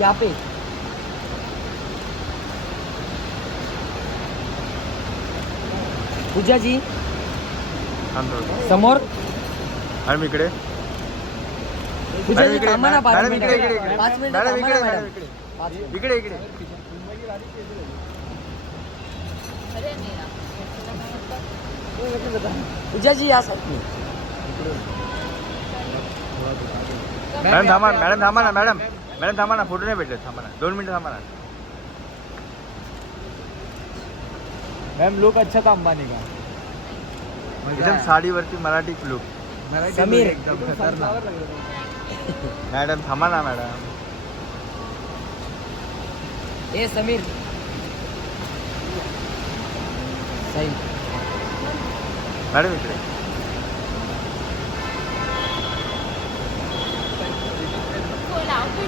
यहाँ पे पूजा जी समोर मॅडम इकडे पूजा जी इकडे, थांबा ना 5 मॅडम मिनिटं. इकडे, इकडे, इकडे. 5 मिनिटं मॅडम थांबा ना, इकडे, मॅडम. मॅडम इकडे. 5 मिनिटं. इकडे इकडे पूजा जी या साईड में मॅडम थांबा मॅडम थांबा ना मॅडम मॅडम थांबा ना फोटो नाही भेटले थांबा ना 2 मिनिटं थांबा ना मैम लुक अच्छा था अंबानी का एकदम साडीवरती मराठी लुक समीर. एकदम खतरनाक मॅडम थांबा ना मॅडम ए समीर सही मॅडम इकडे